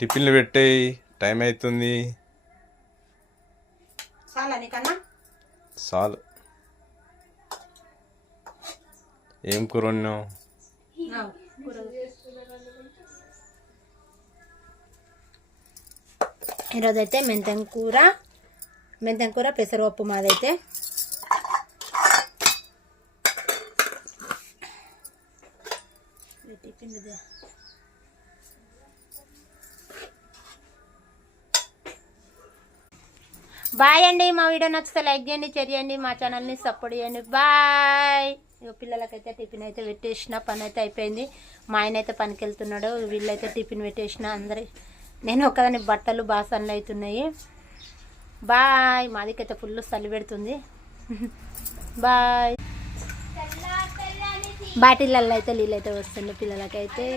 టిఫిన్లు పెట్టేయి, టైం అవుతుంది. చాలు. ఏం కూర వండినావు? ఈరోజైతే మెంతం కూర పెసరపప్పు మాదైతే. బాయ్ అండి. మా వీడియో నచ్చితే లైక్ చేయండి, షేర్ చేయండి, మా ఛానల్ని సపోర్ట్ చేయండి. బాయ్. పిల్లలకైతే టిఫిన్ అయితే పెట్టేసిన, పని అయితే అయిపోయింది. మా ఆయన అయితే పనికి వెళ్తున్నాడు, వీళ్ళైతే టిఫిన్ పెట్టేసిన. అందరి నేను ఒక్కదాని బట్టలు బాసనలు అవుతున్నాయి. బాయ్. మాదికైతే ఫుల్ చలి పెడుతుంది. బాయ్. బాటిళ్ళల్లో అయితే నీళ్ళు అయితే వస్తుంది పిల్లలకైతే.